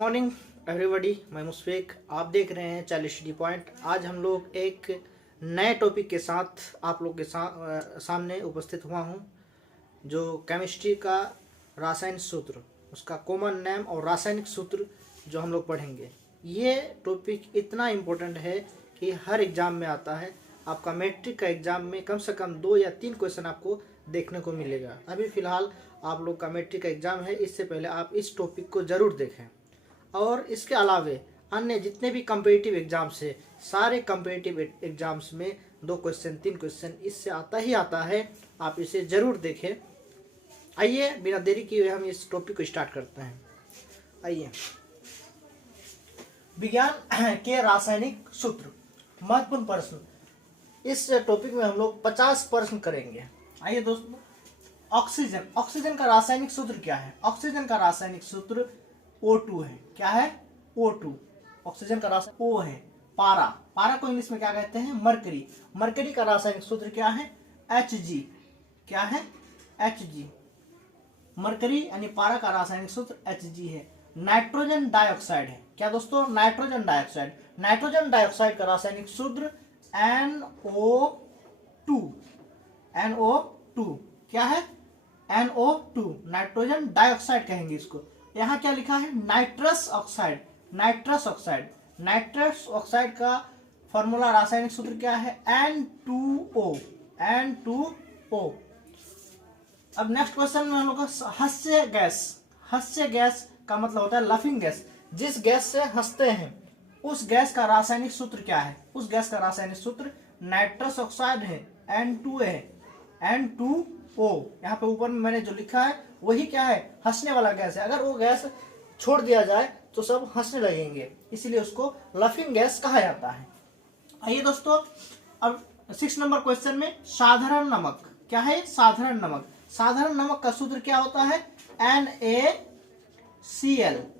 Morning everybody, मैं मुशफिक। आप देख रहे हैं 40 डी पॉइंट। आज हम लोग एक नए टॉपिक के साथ आप लोग के सामने उपस्थित हुआ हूं, जो केमिस्ट्री का रासायनिक सूत्र, उसका कॉमन नेम और रासायनिक सूत्र जो हम लोग पढ़ेंगे। ये टॉपिक इतना इम्पोर्टेंट है कि हर एग्ज़ाम में आता है। आपका मैट्रिक का एग्ज़ाम में कम से कम 2 या 3 क्वेश्चन आपको देखने को मिलेगा। अभी फ़िलहाल आप लोग का मैट्रिक का एग्ज़ाम है, इससे पहले आप इस टॉपिक को ज़रूर देखें। और इसके अलावे अन्य जितने भी कम्पिटिटिव एग्ज़ाम्स है, सारे कम्पिटिटिव एग्ज़ाम्स में 2 क्वेश्चन 3 क्वेश्चन इससे आता ही आता है। आप इसे ज़रूर देखें। आइए बिना देरी किए हम इस टॉपिक को स्टार्ट करते हैं। आइए, विज्ञान के रासायनिक सूत्र, महत्वपूर्ण प्रश्न। इस टॉपिक में हम लोग 50 प्रश्न करेंगे। आइए दोस्तों, ऑक्सीजन का रासायनिक सूत्र क्या है? ऑक्सीजन का रासायनिक सूत्र O2 है। क्या है? O2। ऑक्सीजन का रासायनिक O है। पारा को इंग्लिश में क्या कहते हैं? मरकरी का रासायनिक सूत्र क्या है? Hg। क्या है? Hg। मरकरी यानी पारा का रासायनिक सूत्र Hg है। नाइट्रोजन डाइऑक्साइड है। क्या दोस्तों? नाइट्रोजन डाइऑक्साइड का रासायनिक सूत्र NO2। क्या है? NO2, नाइट्रोजन डाइऑक्साइड कहेंगे इसको। यहाँ क्या लिखा है? नाइट्रस ऑक्साइड का फॉर्मूला रासायनिक सूत्र क्या है? N2O। अब नेक्स्ट क्वेश्चन में हम लोग हास्य गैस का मतलब होता है लफिंग गैस। जिस गैस से हंसते हैं उस गैस का रासायनिक सूत्र क्या है? उस गैस का रासायनिक सूत्र नाइट्रस ऑक्साइड है, N2 है, N2O। यहाँ पे ऊपर में मैंने जो लिखा है वही क्या है? हंसने वाला गैस है। अगर वो गैस छोड़ दिया जाए तो सब हंसने लगेंगे, इसीलिए उसको लफिंग गैस कहा जाता है। आइए दोस्तों, अब 6 नंबर क्वेश्चन में साधारण नमक। क्या है? साधारण नमक का सूत्र क्या होता है?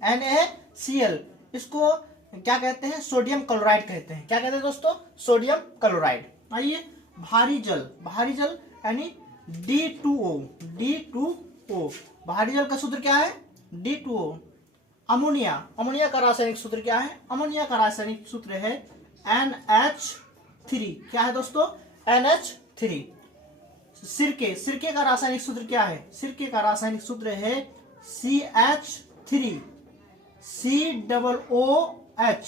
NaCl। इसको क्या कहते हैं? सोडियम क्लोराइड कहते हैं। क्या कहते हैं दोस्तों? Sodium chloride. आइए, भारी जल यानी D2O। भारी जल का सूत्र क्या है? D2O। अमोनिया का रासायनिक सूत्र क्या है? अमोनिया का रासायनिक सूत्र है NH3। क्या है दोस्तों? NH3। सिरके का रासायनिक सूत्र क्या है? सिरके का रासायनिक सूत्र है CH3। COOH।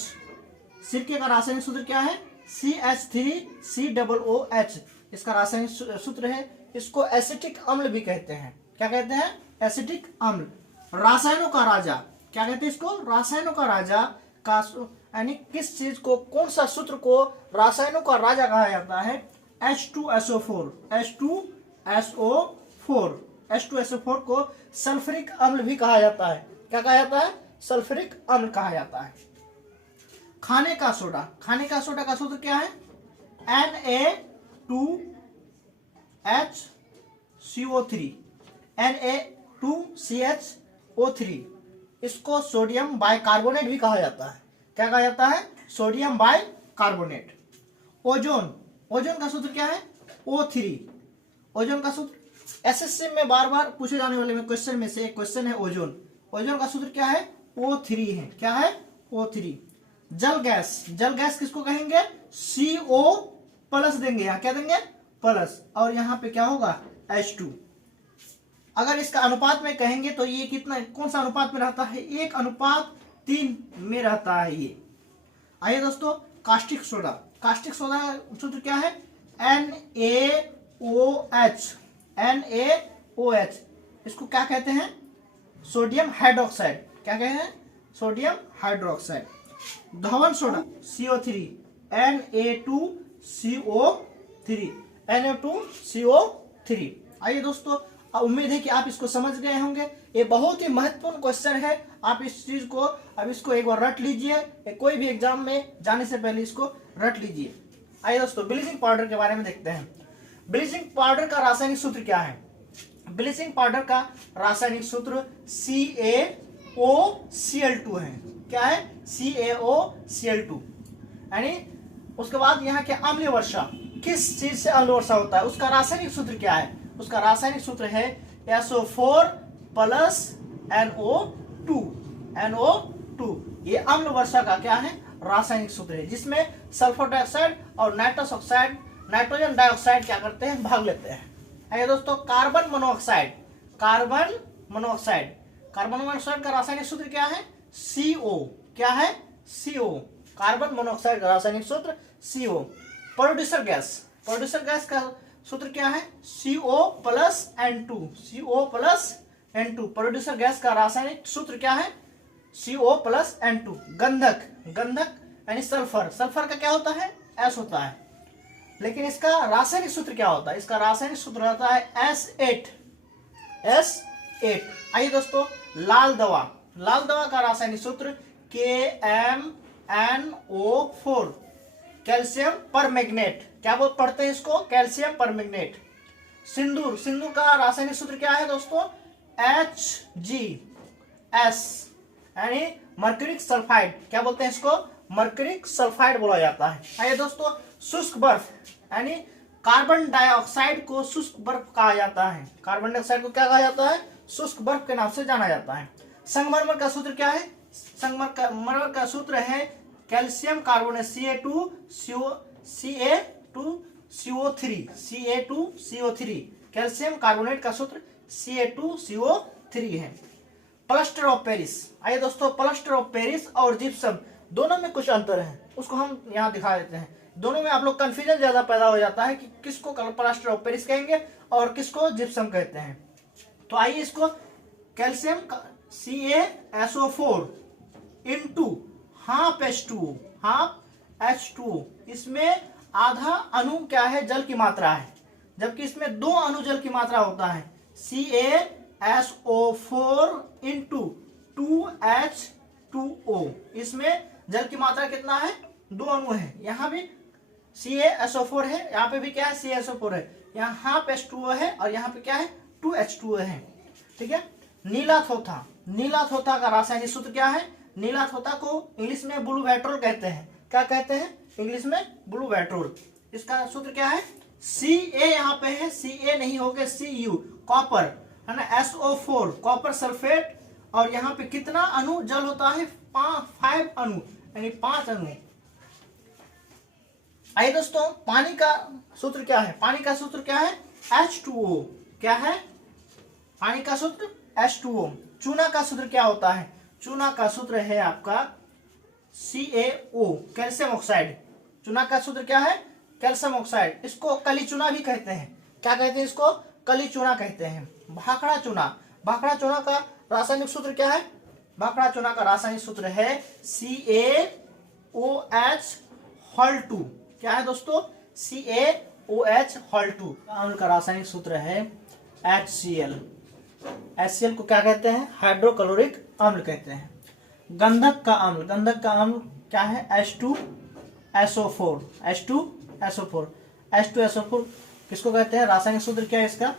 सिरके का रासायनिक सूत्र क्या है? CH3COOH। इसका रासायनिक सूत्र है। इसको एसिटिक अम्ल भी कहते हैं। क्या कहते हैं? एसिटिक अम्ल। रासायनों का राजा। क्या कहते हैं इसको? रासायनों का राजा का यानी किस चीज को, कौन सा सूत्र को रासायनों का राजा कहा जाता है? H2SO4 को सल्फ्यूरिक अम्ल भी कहा जाता है। क्या कहा जाता है? सल्फ्यूरिक अम्ल कहा जाता है। खाने का सोडा का सूत्र क्या है? Na2CO3। इसको सोडियम बाइकार्बोनेट भी कहा जाता है। क्या कहा जाता है? Sodium bicarbonate. ओजोन का सूत्र क्या है? O3। ओजोन का सूत्र एसएससी में बार बार पूछे जाने वाले में क्वेश्चन में से एक क्वेश्चन है ओजोन का सूत्र क्या है? O3 है। क्या है? O3। जल गैस किसको कहेंगे? CO प्लस देंगे। यहाँ क्या देंगे? प्लस। और यहाँ पे क्या होगा? H2। अगर इसका अनुपात में कहेंगे तो ये कितना, कौन सा अनुपात में रहता है? 1:3 में रहता है ये। आइए दोस्तों, कास्टिक सोडा सूत्र क्या है? NaOH। इसको क्या कहते हैं? Sodium hydroxide. क्या कहते हैं? Sodium hydroxide. Dhawan soda CO3। Na2CO3। आइए दोस्तों, उम्मीद है कि आप इसको समझ गए होंगे। ये बहुत ही महत्वपूर्ण क्वेश्चन है। आप इस चीज को अब इसको एक बार रट लीजिए। कोई भी एग्जाम में जाने से पहले इसको रट लीजिए। आइए दोस्तों, ब्लीचिंग पाउडर के बारे में देखते हैं। ब्लीचिंग पाउडर का रासायनिक सूत्र क्या है? ब्लीचिंग पाउडर का रासायनिक सूत्र CaOCl2 है। क्या है? CaOCl2। यानी उसके बाद यहाँ के अम्लीय वर्षा, किस चीज से अम्लीय वर्षा होता है? उसका रासायनिक सूत्र क्या है? उसका रासायनिक सूत्र है SO4 प्लस NO2। ये अम्ल वर्षा का क्या है, रासायनिक सूत्र है, जिसमें सल्फर डाइऑक्साइड और नाइट्रस ऑक्साइड, नाइट्रोजन डाइऑक्साइड क्या करते हैं, भाग लेते हैं। आइए दोस्तों, carbon monoxide, carbon monoxide, carbon monoxide का रासायनिक सूत्र क्या है, CO। क्या है, CO। कार्बन मोनोऑक्साइड का रासायनिक सूत्र CO। Producer gas, producer gas का सूत्र क्या है, CO plus N2, CO plus N2। Producer gas का रासायनिक सूत्र क्या है, CO प्लस N2। गंधक, गंधक यानी सल्फर, सल्फर का क्या होता है, S होता है, लेकिन इसका रासायनिक सूत्र क्या होता है, इसका रासायनिक सूत्र होता है S8, S8। आइए दोस्तों, लाल दवा, लाल दवा का रासायनिक सूत्र KMNO4, कैल्शियम परमैंगनेट। क्या बोल पढ़ते हैं इसको, कैल्शियम परमैंगनेट। सिंदूर, सिंदूर का रासायनिक सूत्र क्या है दोस्तों, HGS यानी मर्क्यूरिक सल्फाइड। क्या बोलते हैं इसको, मर्क्यूरिक सल्फाइड बोला जाता है। आइए दोस्तों, शुष्क बर्फ यानी कार्बन डाइऑक्साइड को शुष्क बर्फ कहा जाता है। कार्बन डाइऑक्साइड को क्या कहा जाता है, शुष्क बर्फ के नाम से जाना जाता है। संगमरमर का सूत्र क्या है, संगमरमर का सूत्र है calcium carbonate Ca2CO3, calcium carbonate का सूत्र Ca2CO3 है। प्लास्टर ऑफ पेरिस, आइए दोस्तों, प्लास्टर ऑफ पेरिस और जिप्सम दोनों में कुछ अंतर है, उसको हम यहाँ दिखा देते हैं। दोनों में आप लोग कंफ्यूजन ज्यादा पैदा हो जाता है कि किसको प्लास्टर ऑफ पेरिस कहेंगे और किसको जिप्सम कहते हैं। तो आइए इसको, calcium CaSO4 into half H2O, इसमें आधा अणु क्या है, जल की मात्रा है, जबकि इसमें 2 अणु जल की मात्रा होता है। CaSO4 इंटू 2H2O, इसमें जल की मात्रा कितना है, 2 अणु है। यहाँ भी CaSO4 है, यहाँ पे भी क्या है, CaSO4 है, यहाँ हाफ H2O है और यहाँ पे क्या है, 2H2O है। ठीक है। नीला थोथा, नीला थोथा का रासायनिक सूत्र क्या है, नीला थोथा को इंग्लिश में ब्लू वेट्रोल कहते हैं। क्या कहते हैं इंग्लिश में, ब्लू वेट्रोल। इसका सूत्र क्या है, Ca यहाँ पे है, Ca नहीं होगा Cu, कॉपर है ना, SO4 कॉपर सल्फेट, और यहाँ पे कितना अणु जल होता है, 5 अणु यानी 5 अणु। आइए दोस्तों, पानी का सूत्र क्या है, पानी का सूत्र क्या है, H2O। क्या है, पानी का सूत्र H2O। चूना का सूत्र क्या होता है, चूना का सूत्र है आपका CaO, कैल्शियम ऑक्साइड। चूना का सूत्र क्या है, कैल्शियम ऑक्साइड। इसको कली चूना भी कहते हैं। क्या कहते हैं इसको, कली चूना कहते हैं। भाखड़ा चूना, भाखड़ा चूना का रासायनिक सूत्र क्या है, भाखड़ा चूना का रासायनिक सूत्र है CaOH2। क्या है दोस्तों, CaOH2। अम्ल का रासायनिक सूत्र है HCl। HCl को क्या कहते हैं, हाइड्रोक्लोरिक अम्ल कहते हैं। गंधक का अम्ल, गंधक का अम्ल क्या है, H2SO4, H2SO4 किसको कहते हैं, रासायनिक सूत्र क्या है इसका,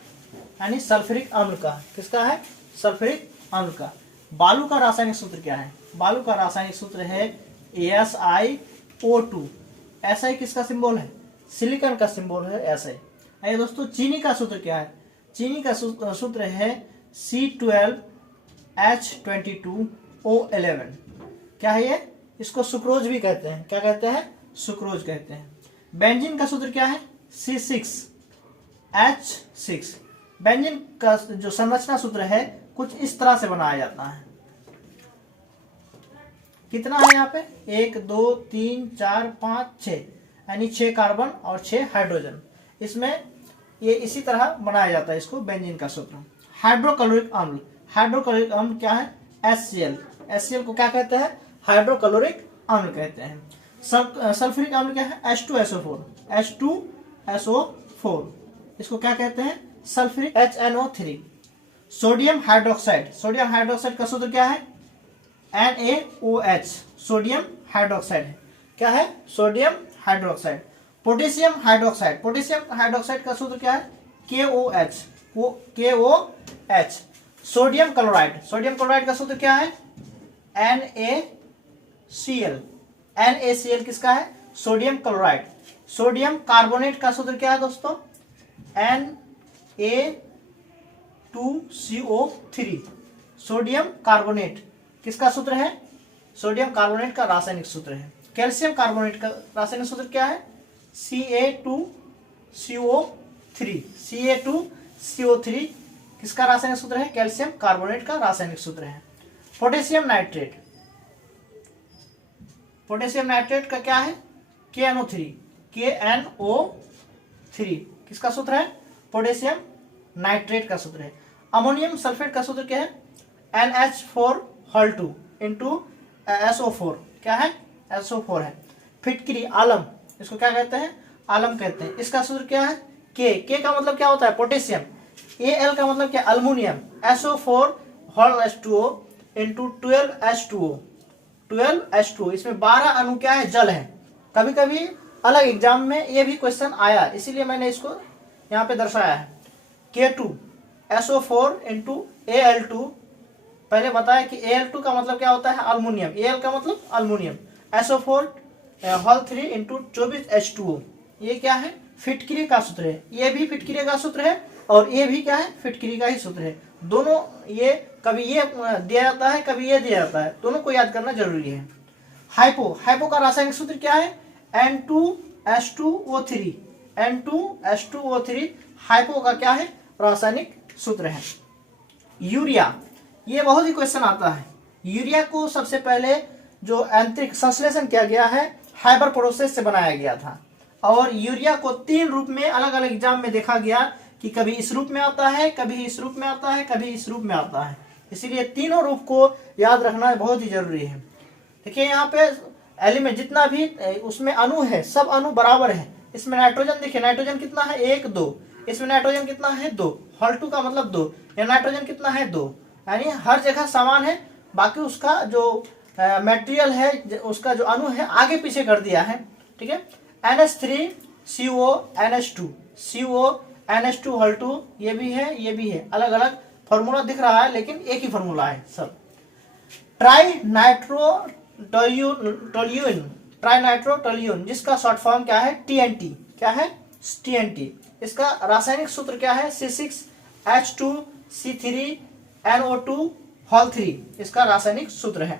यानी सल्फ्यूरिक अम्ल का। किसका है, सल्फ्यूरिक अम्ल का। बालू का रासायनिक सूत्र क्या है, बालू का रासायनिक सूत्र है SiO2। SI किसका सिंबल है, सिलिकॉन का सिंबल है SI। आइए दोस्तों, चीनी का सूत्र क्या है, चीनी का सूत्र है C12H22O11। क्या है ये, इसको सुक्रोज भी कहते हैं। क्या कहते हैं, सुक्रोज कहते हैं। बेंजीन का सूत्र क्या है, C6H6। बेंजीन का जो संरचना सूत्र है कुछ इस तरह से बनाया जाता है। कितना है यहाँ पे, 1 2 3 4 5 6, यानी 6 कार्बन और 6 हाइड्रोजन। इसमें ये इसी तरह बनाया जाता है इसको, बेंजीन का सूत्र। हाइड्रोक्लोरिक अम्ल, हाइड्रोक्लोरिक अम्ल क्या है, HCl। HCl को क्या कहते हैं, हाइड्रोक्लोरिक अम्ल कहते हैं। सल्फ्यूरिक अम्ल क्या है, H2SO4। इसको क्या कहते हैं, sulphuric HNO3। Sodium hydroxide, sodium hydroxide का सूत्र क्या है, NaOH, सोडियम हाइड्रोक्साइड। क्या है, sodium hydroxide. Potassium hydroxide, potassium hydroxide का सूत्र क्या है, KOH, KOH। Sodium chloride, sodium chloride का सूत्र क्या है, NaCl, NaCl किसका है, सोडियम क्लोराइड। सोडियम कार्बोनेट का सूत्र क्या है दोस्तों, Na2CO3। सोडियम कार्बोनेट किसका सूत्र है, सोडियम कार्बोनेट का रासायनिक सूत्र है। कैल्शियम कार्बोनेट का रासायनिक सूत्र क्या है? Ca2CO3। Ca2CO3 किसका रासायनिक सूत्र है? कैल्शियम कार्बोनेट का रासायनिक सूत्र है। पोटेशियम नाइट्रेट, पोटेशियम नाइट्रेट का क्या है? KNO3। KNO3 किसका सूत्र है? पोटेशियम नाइट्रेट का सूत्र है। अमोनियम सल्फेट का सूत्र क्या है? NH4 इंटू SO4 क्या है? SO4 है। फिटकरी, आलम, इसको क्या कहते हैं? आलम कहते हैं। इसका सूत्र क्या है? K का मतलब क्या होता है? पोटेशियम। Al का मतलब क्या? अल्मुनियम। SO4 into 12H2O। इसमें 12 अणु क्या है? जल है। कभी कभी अलग एग्जाम में ये भी क्वेश्चन आया, इसीलिए मैंने इसको यहाँ पे दर्शाया है। K2SO4 into Al2। पहले बताया कि Al2 का मतलब क्या होता है? अल्मुनियम। Al का मतलब अल्मुनियम। SO4 into 24H2O। ये क्या है? फिटकरी का सूत्र है। ये भी फिटकरी का सूत्र है और ये भी क्या है? फिटकरी का ही सूत्र है। दोनों ये कभी ये दिया जाता है, कभी ये दिया जाता है, दोनों को याद करना जरूरी है। हाइपो का रासायनिक सूत्र क्या है? N2H2O3। N2H2O3 हाइपो का क्या है? रासायनिक सूत्र है। यूरिया, ये बहुत ही क्वेश्चन आता है। यूरिया को सबसे पहले जो यांत्रिक संश्लेषण किया गया है, हाइबर प्रोसेस से बनाया गया था। और यूरिया को 3 रूप में अलग अलग एग्जाम में देखा गया कि कभी इस रूप में आता है, कभी इस रूप में आता है, कभी इस रूप में आता है। इसीलिए तीनों रूप को याद रखना बहुत ही जरूरी है। देखिए यहाँ पे एलिमेंट जितना भी उसमें अणु है, सब अणु बराबर है। इसमें नाइट्रोजन देखिए, नाइट्रोजन कितना है? 1 2। इसमें नाइट्रोजन कितना है? 2। Hal2 का मतलब 2। या नाइट्रोजन कितना है? 2। यानी हर जगह समान है। बाकी उसका जो मटेरियल है, उसका जो अणु है, आगे पीछे कर दिया है। ठीक है। NH3CO NH2 Hal2, ये भी है, ये भी है। अलग अलग फॉर्मूला दिख रहा है लेकिन एक ही फॉर्मूला है सब। ट्राइनाइट्रोटोल्यूइन जिसका शॉर्ट फॉर्म क्या है? TNT। क्या है? TNT। इसका रासायनिक सूत्र क्या है? C6H2C3NO2 इसका रासायनिक सूत्र है।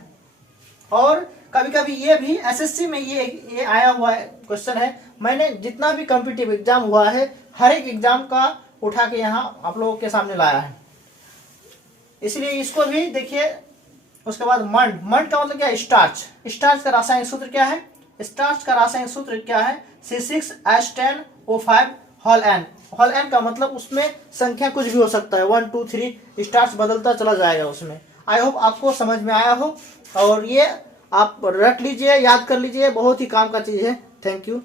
और कभी कभी ये भी SSC में ये आया हुआ क्वेश्चन है। मैंने जितना भी कॉम्पिटिटिव एग्जाम हुआ है, हर एक एग्जाम का उठा के यहाँ आप लोगों के सामने लाया है, इसलिए इसको भी देखिए। उसके बाद मंड का मतलब क्या है? स्टार्च का रासायनिक सूत्र क्या है? स्टार्च का रासायनिक सूत्र क्या है? C6H10O5 Hal n का मतलब उसमें संख्या कुछ भी हो सकता है, 1 2 3, स्टार्च बदलता चला जाएगा उसमें। आई होप आपको समझ में आया हो, और ये आप रख लीजिए, याद कर लीजिए, बहुत ही काम का चीज है। Thank you.